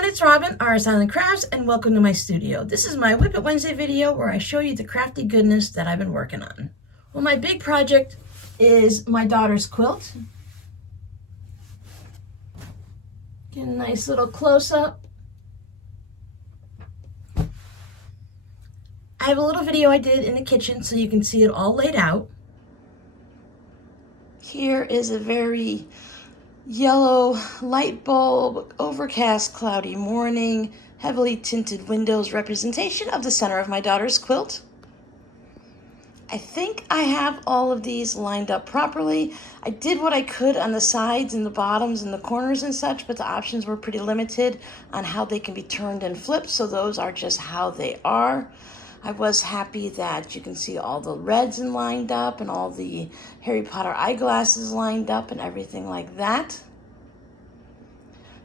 everyone, it's Robin, Art Silent Crafts, and welcome to my studio. This is my Whip It Wednesday video where I show you the crafty goodness that I've been working on. Well, my big project is my daughter's quilt. Get a nice little close-up. I have a little video I did in the kitchen so you can see it all laid out. Here is a very yellow light bulb, overcast, cloudy morning, heavily tinted windows representation of the center of my daughter's quilt. I think I have all of these lined up properly. I did what I could on the sides and the bottoms and the corners and such, but the options were pretty limited on how they can be turned and flipped, so those are just how they are. I was happy that you can see all the reds and lined up and all the Harry Potter eyeglasses lined up and everything like that.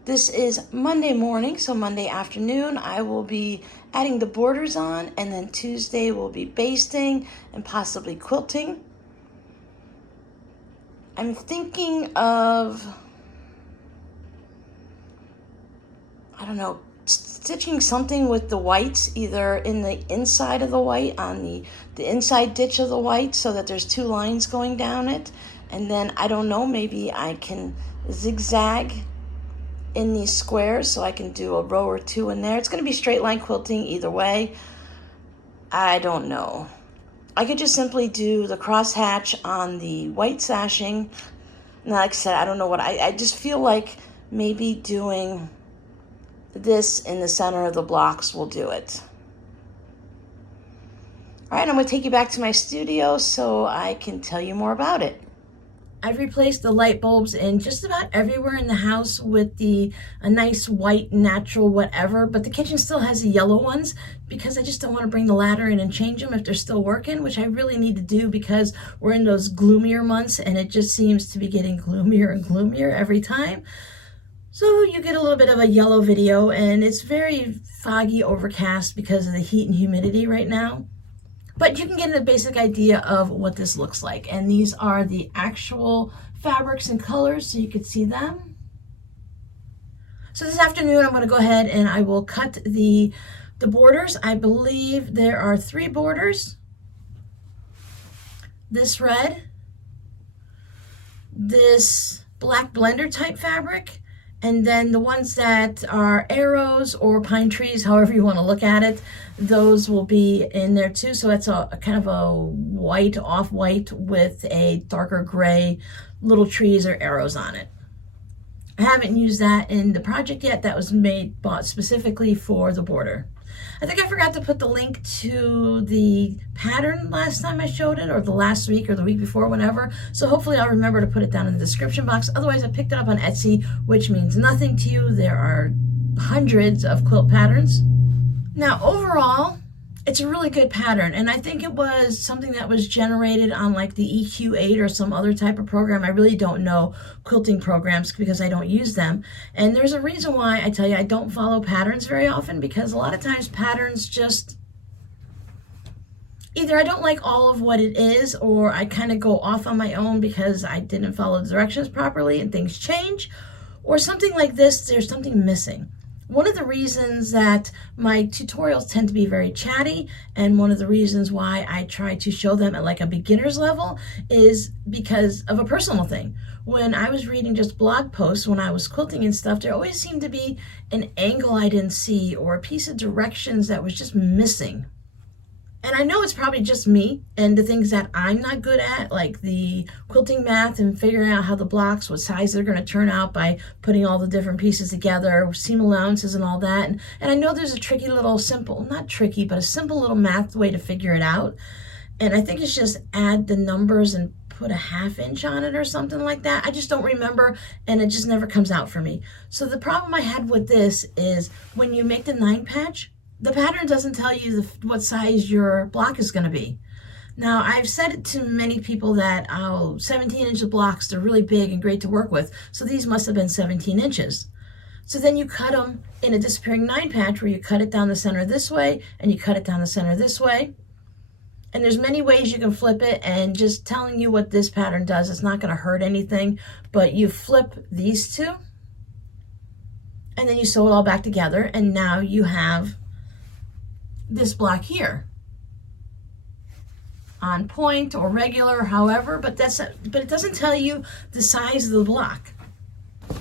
This is Monday morning, so Monday afternoon I will be adding the borders on, and then Tuesday we'll be basting and possibly quilting. I'm thinking of, I don't know, stitching something with the whites, either in the inside of the white, on the inside ditch of the white, so that there's two lines going down it. And then, I don't know, maybe I can zigzag in these squares so I can do a row or two in there. It's going to be straight line quilting either way. I don't know. I could just simply do the cross hatch on the white sashing. And like I said, I don't know what, I just feel like maybe doing this in the center of the blocks will do it. All right, I'm going to take you back to my studio so I can tell you more about it. I've replaced the light bulbs in just about everywhere in the house with a nice white natural whatever, but the kitchen still has the yellow ones because I just don't want to bring the ladder in and change them if they're still working, which I really need to do because we're in those gloomier months and it just seems to be getting gloomier and gloomier every time. So you get a little bit of a yellow video, and it's very foggy, overcast because of the heat and humidity right now. But you can get a basic idea of what this looks like. And these are the actual fabrics and colors, so you can see them. So this afternoon, I'm going to go ahead and I will cut the borders. I believe there are 3 borders. This red, this black blender type fabric, and then the ones that are arrows or pine trees, however you want to look at it, those will be in there too. So it's a kind of a white, off-white with a darker gray little trees or arrows on it. I haven't used that in the project yet. That was bought specifically for the border. I think I forgot to put the link to the pattern last time I showed it, or the last week or the week before, whenever. So hopefully I'll remember to put it down in the description box. Otherwise, I picked it up on Etsy, which means nothing to you. There are hundreds of quilt patterns. Now, overall, it's a really good pattern, and I think it was something that was generated on like the EQ8 or some other type of program. I really don't know quilting programs because I don't use them. And there's a reason why I tell you I don't follow patterns very often, because a lot of times patterns just, either I don't like all of what it is, or I kind of go off on my own because I didn't follow the directions properly and things change, or something like this, there's something missing. One of the reasons that my tutorials tend to be very chatty, and one of the reasons why I try to show them at like a beginner's level, is because of a personal thing. When I was reading just blog posts when I was quilting and stuff, there always seemed to be an angle I didn't see or a piece of directions that was just missing. And I know it's probably just me and the things that I'm not good at, like the quilting math and figuring out how the blocks, what size they're going to turn out by putting all the different pieces together, seam allowances and all that. And I know there's a tricky little simple, not tricky, but a simple little math way to figure it out. And I think it's just add the numbers and put a 1/2 inch on it or something like that. I just don't remember, and it just never comes out for me. So the problem I had with this is when you make the 9 patch, the pattern doesn't tell you what size your block is going to be. Now, I've said it to many people that, 17-inch blocks, they're really big and great to work with. So these must have been 17 inches. So then you cut them in a disappearing 9 patch where you cut it down the center this way and you cut it down the center this way. And there's many ways you can flip it, and just telling you what this pattern does, it's not going to hurt anything. But you flip these two and then you sew it all back together, and now you have this block here, on point or regular, however, but it doesn't tell you the size of the block.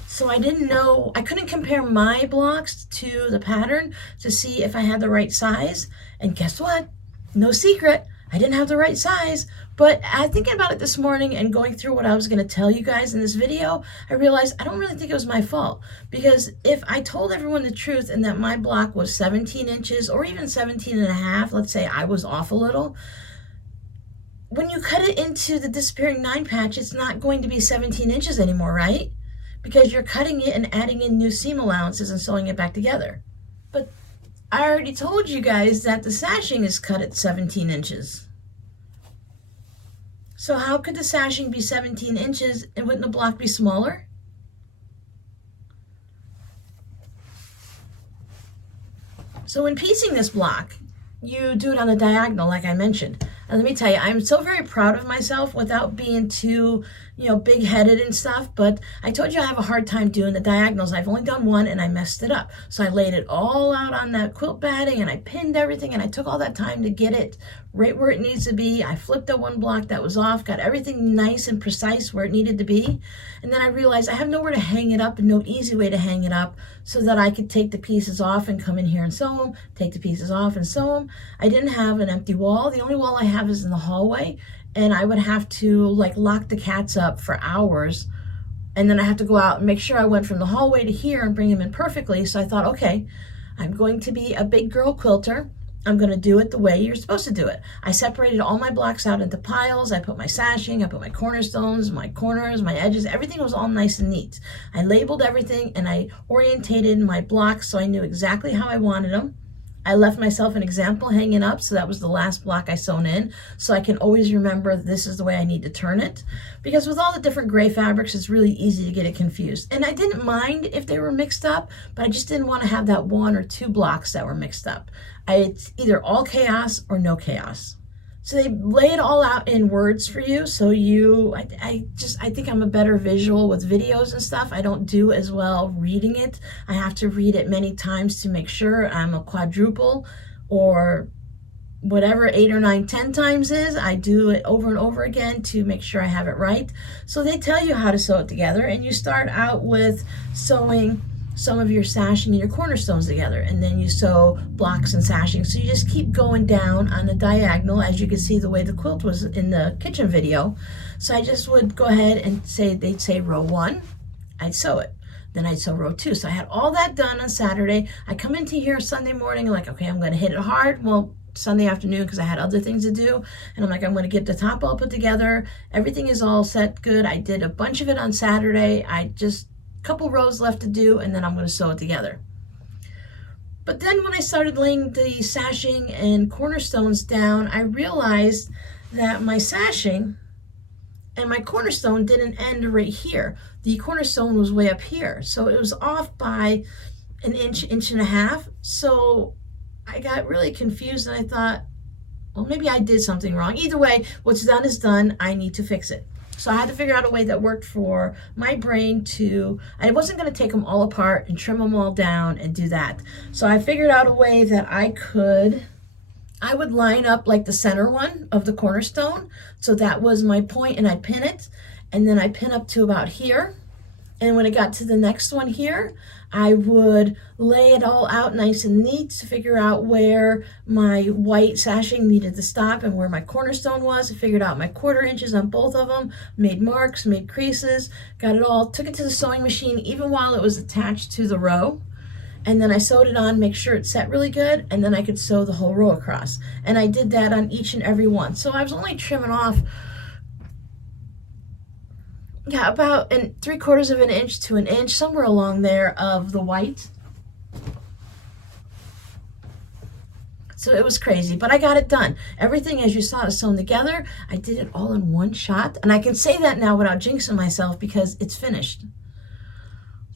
So I didn't know, I couldn't compare my blocks to the pattern to see if I had the right size. And guess what? No secret, I didn't have the right size. But thinking about it this morning and going through what I was going to tell you guys in this video, I realized I don't really think it was my fault. Because if I told everyone the truth and that my block was 17 inches or even 17 and a half, let's say I was off a little, when you cut it into the disappearing 9 patch, it's not going to be 17 inches anymore, right? Because you're cutting it and adding in new seam allowances and sewing it back together. But I already told you guys that the sashing is cut at 17 inches. So how could the sashing be 17 inches and wouldn't the block be smaller? So when piecing this block, you do it on a diagonal like I mentioned. And let me tell you, I'm so very proud of myself without being too, big-headed and stuff, but I told you I have a hard time doing the diagonals. I've only done one and I messed it up. So I laid it all out on that quilt batting and I pinned everything and I took all that time to get it right where it needs to be. I flipped the one block that was off, got everything nice and precise where it needed to be. And then I realized I have nowhere to hang it up and no easy way to hang it up so that I could take the pieces off and come in here and sew them, take the pieces off and sew them. I didn't have an empty wall. The only wall I have is in the hallway, and I would have to lock the cats up for hours, and then I have to go out and make sure I went from the hallway to here and bring them in perfectly. So I thought, okay, I'm going to be a big girl quilter. I'm going to do it the way you're supposed to do it. I separated all my blocks out into piles. I put my sashing, I put my cornerstones, my corners, my edges, everything was all nice and neat. I labeled everything and I orientated my blocks so I knew exactly how I wanted them. I left myself an example hanging up, so that was the last block I sewn in, so I can always remember this is the way I need to turn it. Because with all the different gray fabrics, it's really easy to get it confused. And I didn't mind if they were mixed up, but I just didn't want to have that 1 or 2 blocks that were mixed up. It's either all chaos or no chaos. So they lay it all out in words for you. So I think I'm a better visual with videos and stuff. I don't do as well reading it. I have to read it many times to make sure. I'm a quadruple or whatever 8 or 9, 10 times is. I do it over and over again to make sure I have it right. So they tell you how to sew it together, and you start out with sewing some of your sashing and your cornerstones together, and then you sew blocks and sashing. So you just keep going down on the diagonal, as you can see the way the quilt was in the kitchen video. So I just would go ahead and they'd say row 1, I'd sew it. Then I'd sew row 2. So I had all that done on Saturday. I come into here Sunday morning, like, okay, I'm gonna hit it hard. Well, Sunday afternoon, because I had other things to do, and I'm like, I'm going to get the top all put together. Everything is all set good. I did a bunch of it on Saturday. I just couple rows left to do, and then I'm going to sew it together. But then when I started laying the sashing and cornerstones down, I realized that my sashing and my cornerstone didn't end right here. The cornerstone was way up here, so it was off by an inch, inch and a half. So I got really confused, and I thought, well, maybe I did something wrong. Either way, what's done is done. I need to fix it. So I had to figure out a way that worked for my brain I wasn't going to take them all apart and trim them all down and do that. So I figured out a way that I would line up like the center one of the cornerstone. So that was my point, and I'd pin it, and then I'd pin up to about here. And when it got to the next one here, I would lay it all out nice and neat to figure out where my white sashing needed to stop and where my cornerstone was. I figured out my 1/4 inches on both of them, made marks, made creases, got it all, took it to the sewing machine even while it was attached to the row. And then I sewed it on, make sure it set really good, and then I could sew the whole row across. And I did that on each and every one. So I was only trimming off about 3/4 of an inch to an inch, somewhere along there, of the white. So it was crazy, but I got it done. Everything, as you saw, is sewn together. I did it all in one shot, and I can say that now without jinxing myself because it's finished.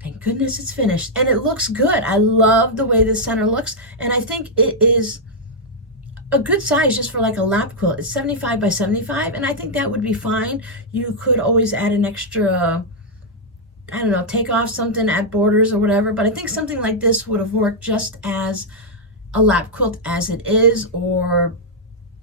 Thank goodness it's finished, and it looks good. I love the way the center looks, and I think it is a good size just for like a lap quilt. It's 75 by 75, and I think that would be fine. You could always add an extra I don't know, take off something at borders or whatever, but I think something like this would have worked just as a lap quilt as it is, or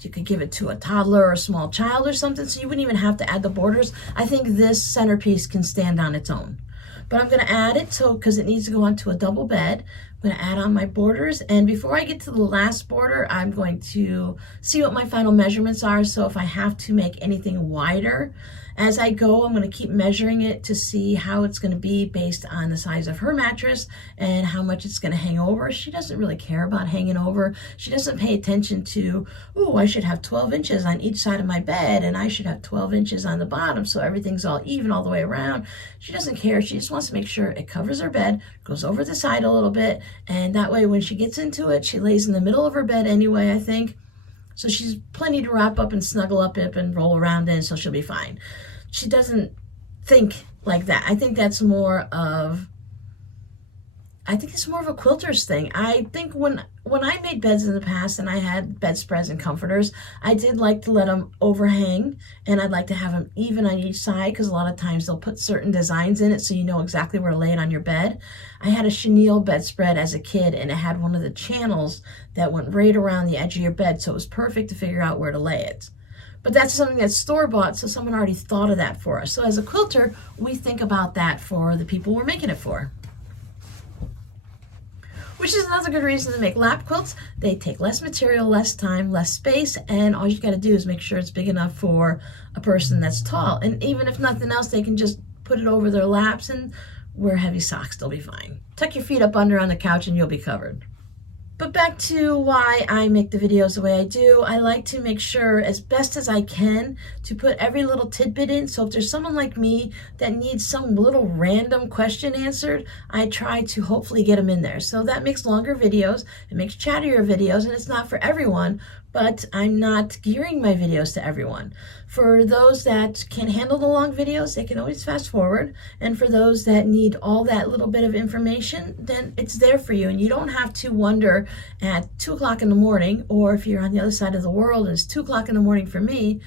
you could give it to a toddler or a small child or something, so you wouldn't even have to add the borders. I think this centerpiece can stand on its own. But I'm going to add it, so because it needs to go onto a double bed, I'm going to add on my borders. And before I get to the last border, I'm going to see what my final measurements are. So if I have to make anything wider as I go, I'm going to keep measuring it to see how it's going to be based on the size of her mattress and how much it's going to hang over. She doesn't really care about hanging over. She doesn't pay attention to, oh, I should have 12 inches on each side of my bed and I should have 12 inches on the bottom so everything's all even all the way around. She doesn't care. She just wants to make sure it covers her bed, goes over the side a little bit, and that way when she gets into it, she lays in the middle of her bed anyway, I think. So she's plenty to wrap up and snuggle up and roll around in, so she'll be fine. She doesn't think like that. I think that's more of, I think it's more of a quilter's thing. I think when I made beds in the past and I had bedspreads and comforters, I did like to let them overhang, and I'd like to have them even on each side because a lot of times they'll put certain designs in it so you know exactly where to lay it on your bed. I had a chenille bedspread as a kid, and it had one of the channels that went right around the edge of your bed, so it was perfect to figure out where to lay it. But that's something that's store-bought, so someone already thought of that for us. So as a quilter, we think about that for the people we're making it for. Which is another good reason to make lap quilts. They take less material, less time, less space, and all you got to do is make sure it's big enough for a person that's tall. And even if nothing else, they can just put it over their laps and wear heavy socks. They'll be fine. Tuck your feet up under on the couch and you'll be covered. But back to why I make the videos the way I do. I like to make sure as best as I can to put every little tidbit in. So if there's someone like me that needs some little random question answered, I try to hopefully get them in there. So that makes longer videos, it makes chattier videos, and it's not for everyone, but I'm not gearing my videos to everyone. For those that can handle the long videos, they can always fast forward. And for those that need all that little bit of information, then it's there for you. And you don't have to wonder at 2 o'clock in the morning, or if you're on the other side of the world and it's 2 o'clock in the morning for me,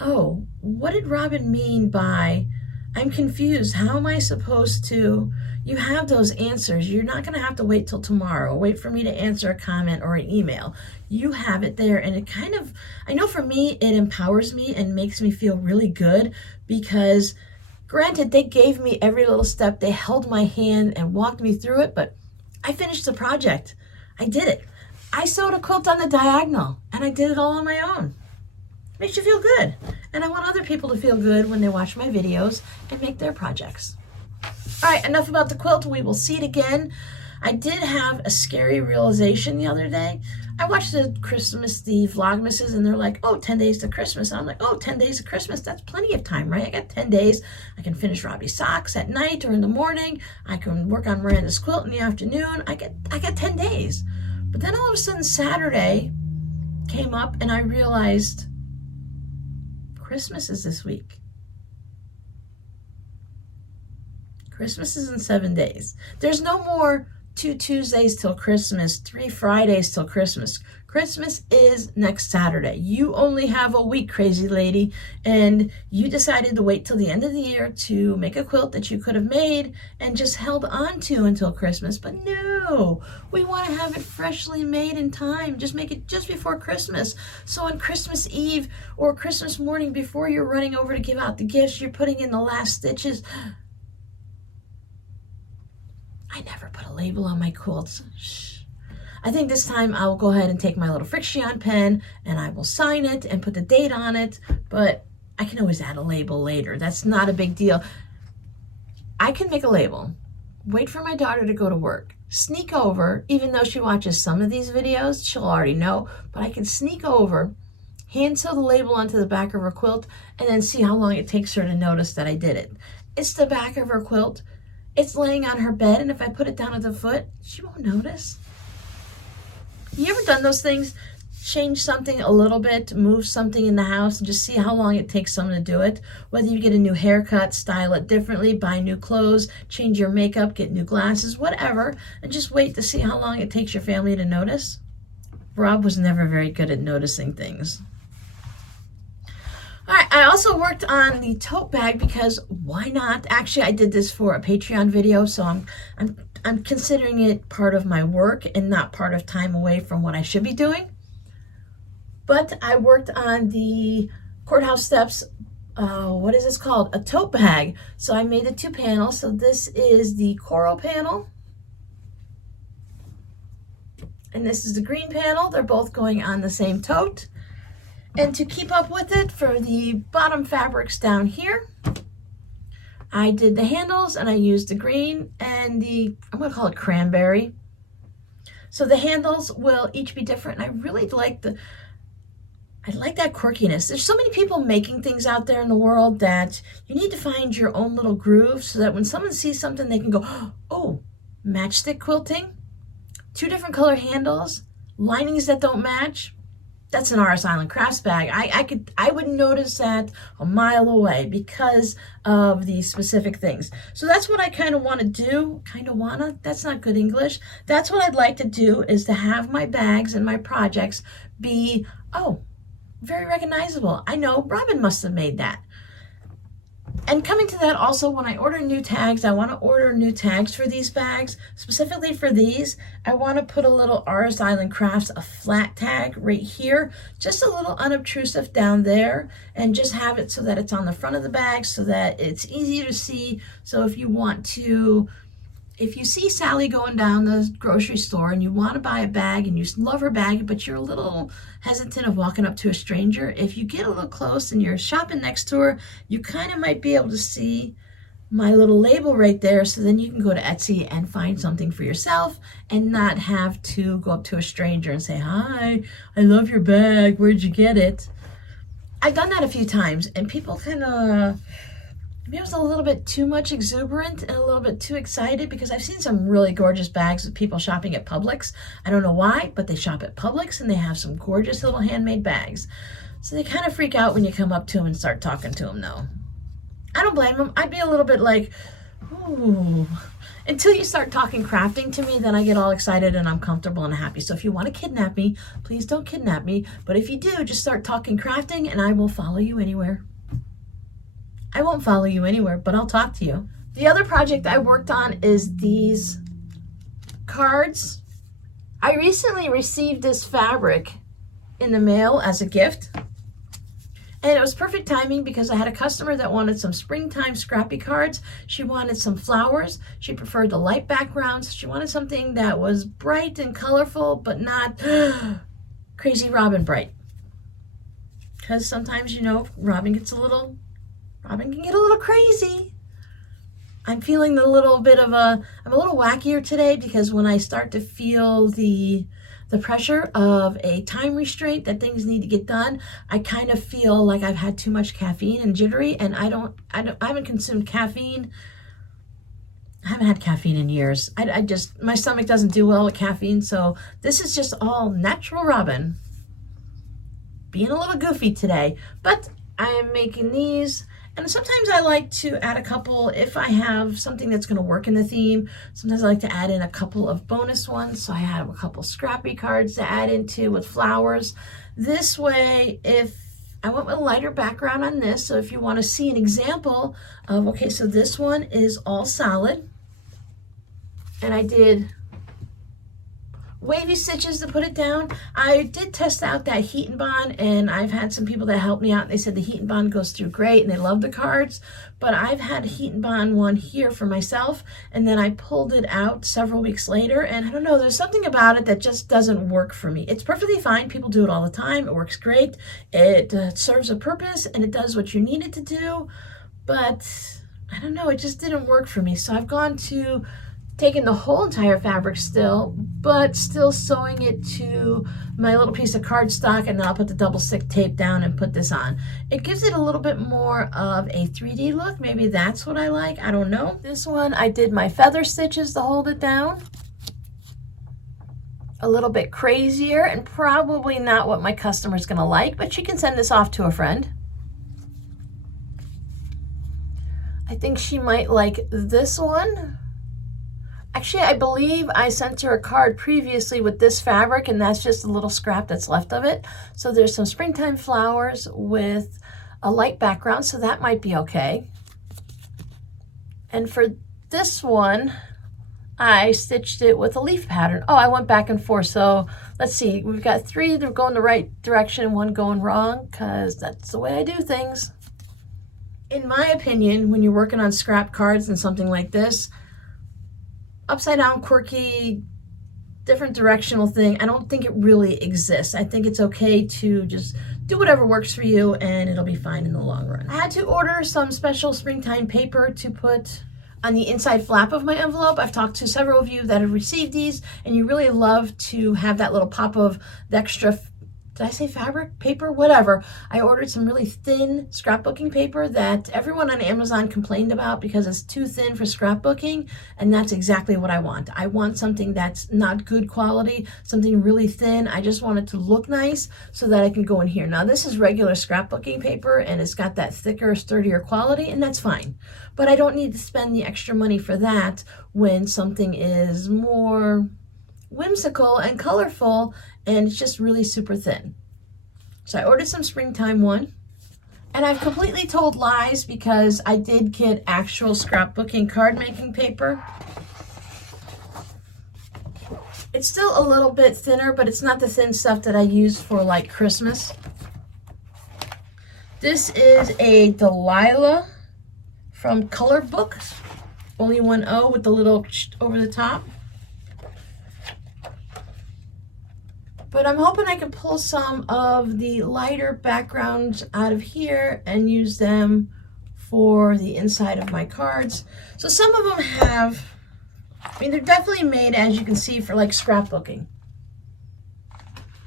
oh, what did Robin mean by, I'm confused, how am I supposed to? You have those answers. You're not going to have to wait till tomorrow, wait for me to answer a comment or an email. You have it there, and it kind of, I know for me, it empowers me and makes me feel really good because granted, they gave me every little step. They held my hand and walked me through it, but I finished the project. I did it. I sewed a quilt on the diagonal, and I did it all on my own. Makes you feel good. And I want other people to feel good when they watch my videos and make their projects. All right, enough about the quilt. We will see it again. I did have a scary realization the other day. I watched the Vlogmases, and they're like, oh, 10 days to Christmas. And I'm like, oh, 10 days to Christmas, that's plenty of time, right? I got 10 days. I can finish Robbie's socks at night or in the morning. I can work on Miranda's quilt in the afternoon. I got 10 days. But then all of a sudden Saturday came up and I realized Christmas is this week. Christmas is in 7 days. There's no more 2 Tuesdays till Christmas, 3 Fridays till Christmas. Christmas is next Saturday. You only have a week, crazy lady, and you decided to wait till the end of the year to make a quilt that you could have made and just held on to until Christmas. But no, we want to have it freshly made in time. Just make it just before Christmas. So on Christmas Eve or Christmas morning, before you're running over to give out the gifts, you're putting in the last stitches. I never put a label on my quilts. Shh. I think this time I'll go ahead and take my little Friction pen and I will sign it and put the date on it, but I can always add a label later. That's not a big deal. I can make a label, wait for my daughter to go to work, sneak over, even though she watches some of these videos, she'll already know, but I can sneak over, hand sew the label onto the back of her quilt, and then see how long it takes her to notice that I did it. It's the back of her quilt. It's laying on her bed, and if I put it down at the foot, she won't notice. You ever done those things? Change something a little bit, move something in the house, and just see how long it takes someone to do it. Whether you get a new haircut, style it differently, buy new clothes, change your makeup, get new glasses, whatever, and just wait to see how long it takes your family to notice. Rob was never very good at noticing things. All right, I also worked on the tote bag because why not? Actually, I did this for a Patreon video, so I'm considering it part of my work and not part of time away from what I should be doing. But I worked on the courthouse steps, what is this called? A tote bag. So I made the two panels. So this is the coral panel, and this is the green panel. They're both going on the same tote. And to keep up with it, for the bottom fabrics down here, I did the handles and I used the green and I'm gonna call it cranberry. So the handles will each be different, and I really like that quirkiness. There's so many people making things out there in the world that you need to find your own little groove so that when someone sees something, they can go, oh, matchstick quilting, two different color handles, linings that don't match. That's an RS Island Crafts bag. I would notice that a mile away because of these specific things. So that's what I kind of want to do. That's not good English. That's what I'd like to do, is to have my bags and my projects be, oh, very recognizable. I know Robin must have made that. And coming to that also, when I order new tags, I want to order new tags for these bags. Specifically for these, I want to put a little RS Island Crafts, a flat tag right here, just a little unobtrusive down there, and just have it so that it's on the front of the bag so that it's easy to see. So if you see Sally going down the grocery store and you want to buy a bag and you love her bag, but you're a little hesitant of walking up to a stranger, if you get a little close and you're shopping next to her, you kind of might be able to see my little label right there. So then you can go to Etsy and find something for yourself and not have to go up to a stranger and say, hi, I love your bag. Where'd you get it? I've done that a few times, and people kind of, maybe I was a little bit too much exuberant and a little bit too excited, because I've seen some really gorgeous bags with people shopping at Publix. I don't know why, but they shop at Publix and they have some gorgeous little handmade bags. So they kind of freak out when you come up to them and start talking to them, though. I don't blame them. I'd be a little bit like, ooh. Until you start talking crafting to me, then I get all excited and I'm comfortable and happy. So if you want to kidnap me, please don't kidnap me. But if you do, just start talking crafting and I will follow you anywhere. I won't follow you anywhere, but I'll talk to you. The other project I worked on is these cards. I recently received this fabric in the mail as a gift. And it was perfect timing because I had a customer that wanted some springtime scrappy cards. She wanted some flowers. She preferred the light backgrounds. She wanted something that was bright and colorful, but not crazy Robin bright. Because sometimes, Robin can get a little crazy. I'm feeling I'm a little wackier today because when I start to feel the pressure of a time restraint that things need to get done, I kind of feel like I've had too much caffeine and jittery, and I haven't consumed caffeine. I haven't had caffeine in years. My stomach doesn't do well with caffeine, so this is just all natural Robin. Being a little goofy today, but I am making these. And sometimes I like to add a couple, if I have something that's going to work in the theme. Sometimes I like to add in a couple of bonus ones. So I have a couple scrappy cards to add into with flowers. This way, if I went with a lighter background on this, so if you want to see an example of, okay, so this one is all solid. And I did wavy stitches to put it down. I did test out that heat and bond, and I've had some people that helped me out. They said the heat and bond goes through great and they love the cards, but I've had heat and bond one here for myself, and then I pulled it out several weeks later, and I don't know, there's something about it that just doesn't work for me. It's perfectly fine. People do it all the time. It works great. It serves a purpose and it does what you need it to do, but I don't know, it just didn't work for me. So I've gone to taking the whole entire fabric still, but still sewing it to my little piece of cardstock, and then I'll put the double stick tape down and put this on. It gives it a little bit more of a 3D look. Maybe that's what I like. I don't know. This one, I did my feather stitches to hold it down. A little bit crazier and probably not what my customer's gonna like, but she can send this off to a friend. I think she might like this one. Actually, I believe I sent her a card previously with this fabric, and that's just a little scrap that's left of it. So there's some springtime flowers with a light background, so that might be okay. And for this one, I stitched it with a leaf pattern. Oh, I went back and forth. So let's see, we've got 3 that are going the right direction and 1 going wrong, because that's the way I do things. In my opinion, when you're working on scrap cards and something like this, upside down, quirky, different directional thing, I don't think it really exists. I think it's okay to just do whatever works for you and it'll be fine in the long run. I had to order some special springtime paper to put on the inside flap of my envelope. I've talked to several of you that have received these, and you really love to have that little pop of the extra, did I say fabric? Paper? Whatever. I ordered some really thin scrapbooking paper that everyone on Amazon complained about because it's too thin for scrapbooking, and that's exactly what I want. I want something that's not good quality, something really thin. I just want it to look nice so that I can go in here. Now, this is regular scrapbooking paper, and it's got that thicker, sturdier quality, and that's fine. But I don't need to spend the extra money for that when something is more whimsical and colorful and it's just really super thin. So I ordered some springtime one, and I've completely told lies because I did get actual scrapbooking card making paper. It's still a little bit thinner, but it's not the thin stuff that I use for like Christmas. This is a Delilah from Color Book, only 1 O with the little over the top. But I'm hoping I can pull some of the lighter backgrounds out of here and use them for the inside of my cards. So some of them have, I mean, they're definitely made, as you can see, for like scrapbooking.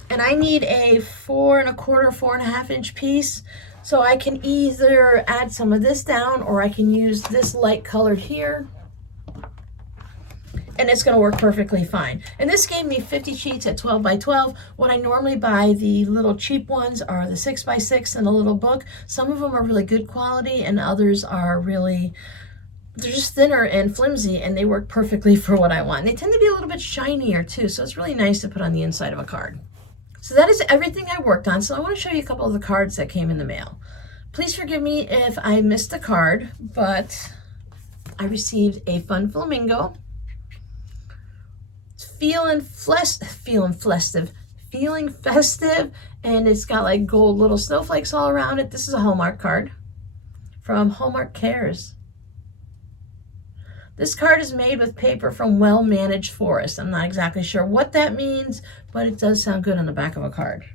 And I need a 4 1/4, 4 1/2 inch piece. So I can either add some of this down, or I can use this light colored here, and it's gonna work perfectly fine. And this gave me 50 sheets at 12 by 12. When I normally buy the little cheap ones are the 6 by 6 in a little book. Some of them are really good quality and others are really, they're just thinner and flimsy, and they work perfectly for what I want. And they tend to be a little bit shinier too, so it's really nice to put on the inside of a card. So that is everything I worked on. So I want to show you a couple of the cards that came in the mail. Please forgive me if I missed a card, but I received a fun flamingo. Feeling festive, and it's got like gold little snowflakes all around it. This is a Hallmark card from Hallmark Cares. This card is made with paper from well-managed forest. I'm not exactly sure what that means, but it does sound good on the back of a card.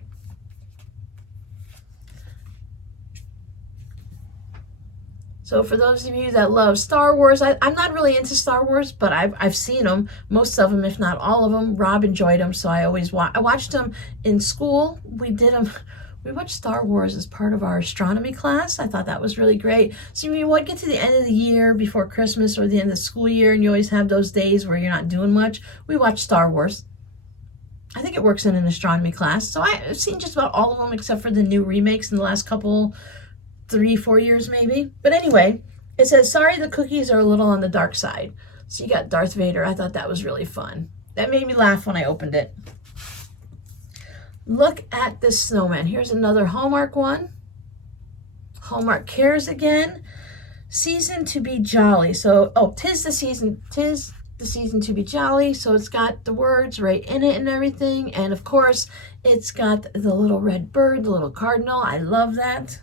So for those of you that love Star Wars, I'm not really into Star Wars, but I've seen them, most of them, if not all of them. Rob enjoyed them, so I watched them in school. We watched Star Wars as part of our astronomy class. I thought that was really great. So you would get to the end of the year before Christmas or the end of the school year, and you always have those days where you're not doing much. We watch Star Wars. I think it works in an astronomy class. So I've seen just about all of them except for the new remakes in the last couple 3-4 years maybe. But anyway, it says, sorry, the cookies are a little on the dark side. So you got Darth Vader. I thought that was really fun. That made me laugh when I opened it. Look at this snowman. Here's another Hallmark one. Hallmark Cares again. Season to be jolly. So, oh, tis the season to be jolly. So it's got the words right in it and everything. And of course, it's got the little red bird, the little cardinal. I love that.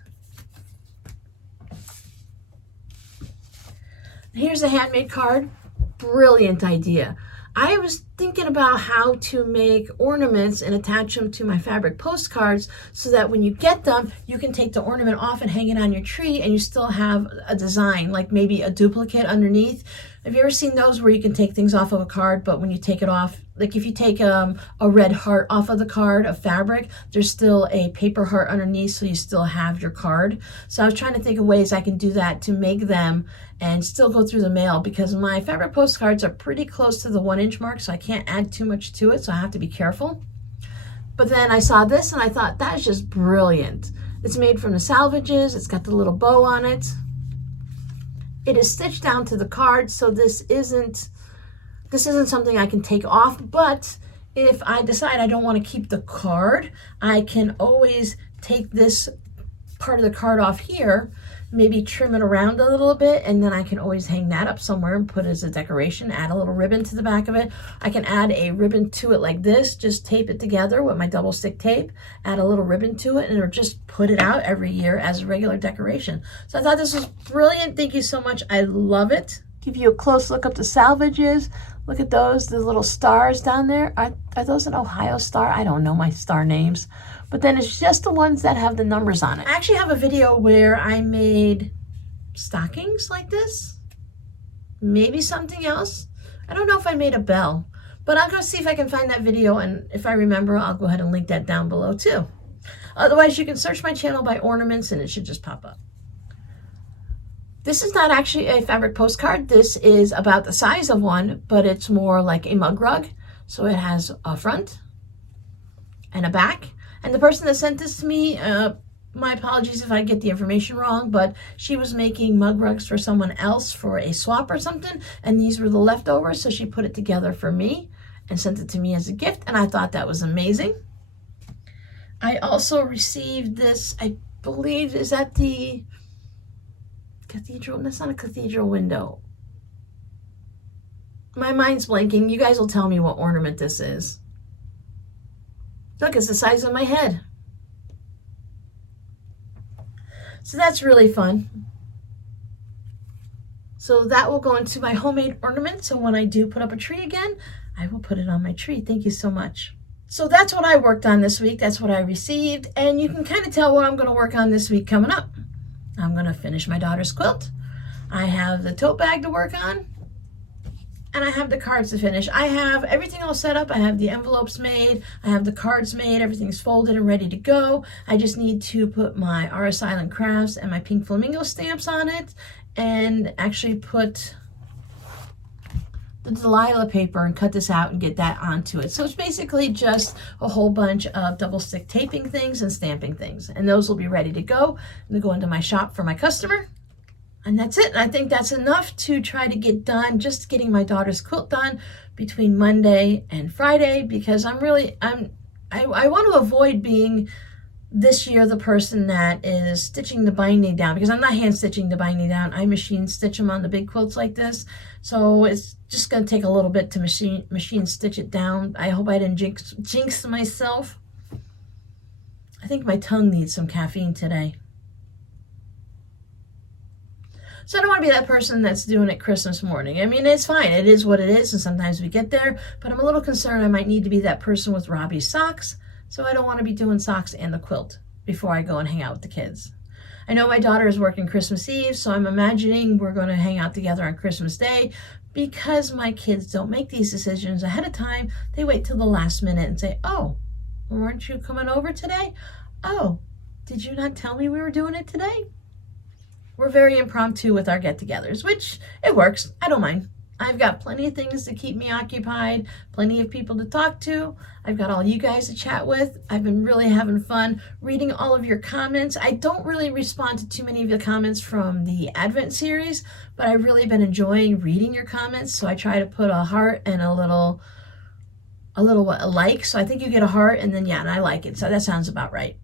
Here's a handmade card. Brilliant idea. I was thinking about how to make ornaments and attach them to my fabric postcards so that when you get them, you can take the ornament off and hang it on your tree and you still have a design, like maybe a duplicate underneath. Have you ever seen those where you can take things off of a card, but when you take it off, like if you take a red heart off of the card of fabric, there's still a paper heart underneath, so you still have your card. So I was trying to think of ways I can do that to make them and still go through the mail, because my fabric postcards are pretty close to the 1-inch mark, so I can't add too much to it, so I have to be careful. But then I saw this and I thought, that is just brilliant. It's made from the salvages. It's got the little bow on it. It is stitched down to the card, so this isn't something I can take off, but if I decide I don't want to keep the card, I can always take this part of the card off here, maybe trim it around a little bit, and then I can always hang that up somewhere and put it as a decoration, add a little ribbon to the back of it. I can add a ribbon to it like this, just tape it together with my double stick tape, add a little ribbon to it, and just put it out every year as a regular decoration. So I thought this was brilliant. Thank you so much. I love it. Give you a close look up the salvages. Look at those, the little stars down there. Are those an Ohio star? I don't know my star names. But then it's just the ones that have the numbers on it. I actually have a video where I made stockings like this. Maybe something else. I don't know if I made a bell. But I'll go see if I can find that video. And if I remember, I'll go ahead and link that down below too. Otherwise, you can search my channel by ornaments and it should just pop up. This is not actually a fabric postcard. This is about the size of one, but it's more like a mug rug. So it has a front and a back. And the person that sent this to me, my apologies if I get the information wrong, but she was making mug rugs for someone else for a swap or something, and these were the leftovers, so she put it together for me and sent it to me as a gift, and I thought that was amazing. I also received this, I believe, is that the cathedral? That's not a cathedral window. My mind's blanking. You guys will tell me what ornament this is. Look, it's the size of my head. So that's really fun. So that will go into my homemade ornament. So when I do put up a tree again, I will put it on my tree. Thank you so much. So that's what I worked on this week. That's what I received. And you can kind of tell what I'm going to work on this week coming up. I'm going to finish my daughter's quilt. I have the tote bag to work on. And I have the cards to finish. I have everything all set up. I have the envelopes made. I have the cards made. Everything's folded and ready to go. I just need to put my RS Island Crafts and my Pink Flamingo stamps on it. And actually put the Delilah paper and cut this out and get that onto it. So it's basically just a whole bunch of double stick taping things and stamping things. And those will be ready to go. And go into my shop for my customer. And that's it. And I think that's enough to try to get done, just getting my daughter's quilt done between Monday and Friday, because I want to avoid being this year the person that is stitching the binding down, because I'm not hand stitching the binding down. I machine stitch them on the big quilts like this. So it's just going to take a little bit to machine stitch it down. I hope I didn't jinx myself. I think my tongue needs some caffeine today. So I don't want to be that person that's doing it Christmas morning. I mean, it's fine. It is what it is, and sometimes we get there. But I'm a little concerned I might need to be that person with Robbie's socks. So I don't want to be doing socks and the quilt before I go and hang out with the kids. I know my daughter is working Christmas Eve, so I'm imagining we're going to hang out together on Christmas Day. Because my kids don't make these decisions ahead of time, they wait till the last minute and say, "Oh, weren't you coming over today? Oh, did you not tell me we were doing it today?" We're very impromptu with our get-togethers, which it works. I don't mind. I've got plenty of things to keep me occupied, plenty of people to talk to. I've got all you guys to chat with. I've been really having fun reading all of your comments. I don't really respond to too many of the comments from the Advent series, but I've really been enjoying reading your comments. So I try to put a heart and a little like. So I think you get a heart, and then yeah, and I like it. So that sounds about right.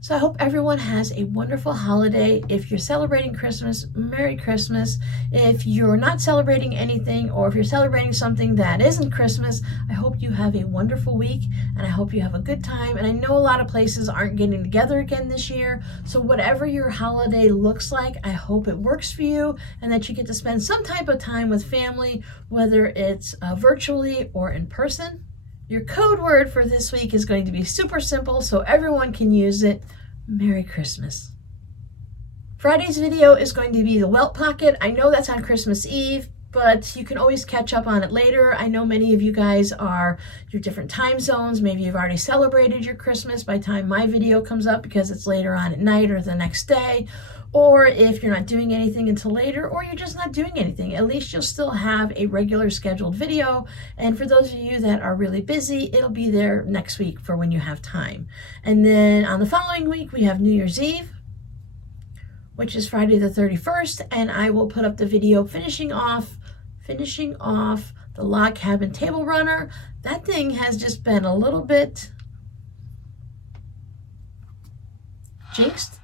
So I hope everyone has a wonderful holiday. If you're celebrating Christmas, Merry Christmas. If you're not celebrating anything, or if you're celebrating something that isn't Christmas, I hope you have a wonderful week, and I hope you have a good time. And I know a lot of places aren't getting together again this year. So whatever your holiday looks like, I hope it works for you, and that you get to spend some type of time with family, whether it's virtually or in person. Your code word for this week is going to be super simple, so everyone can use it. Merry Christmas. Friday's video is going to be the welt pocket. I know that's on Christmas Eve, but you can always catch up on it later. I know many of you guys are your different time zones. Maybe you've already celebrated your Christmas by the time my video comes up because it's later on at night or the next day. Or if you're not doing anything until later, or you're just not doing anything, at least you'll still have a regular scheduled video. And for those of you that are really busy, it'll be there next week for when you have time. And then on the following week, we have New Year's Eve, which is Friday the 31st. And I will put up the video finishing off the log cabin table runner. That thing has just been a little bit jinxed.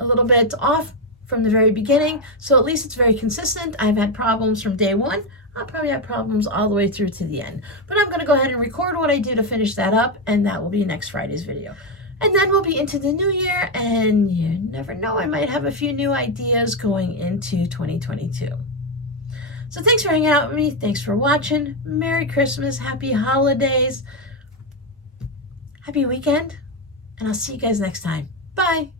a little bit off from the very beginning, so at least it's very consistent. I've had problems from day one. I'll probably have problems all the way through to the end. But I'm going to go ahead and record what I do to finish that up, and that will be next Friday's video. And then we'll be into the new year, and you never know, I might have a few new ideas going into 2022. So thanks for hanging out with me. Thanks for watching. Merry Christmas, happy holidays, happy weekend, and I'll see you guys next time. Bye.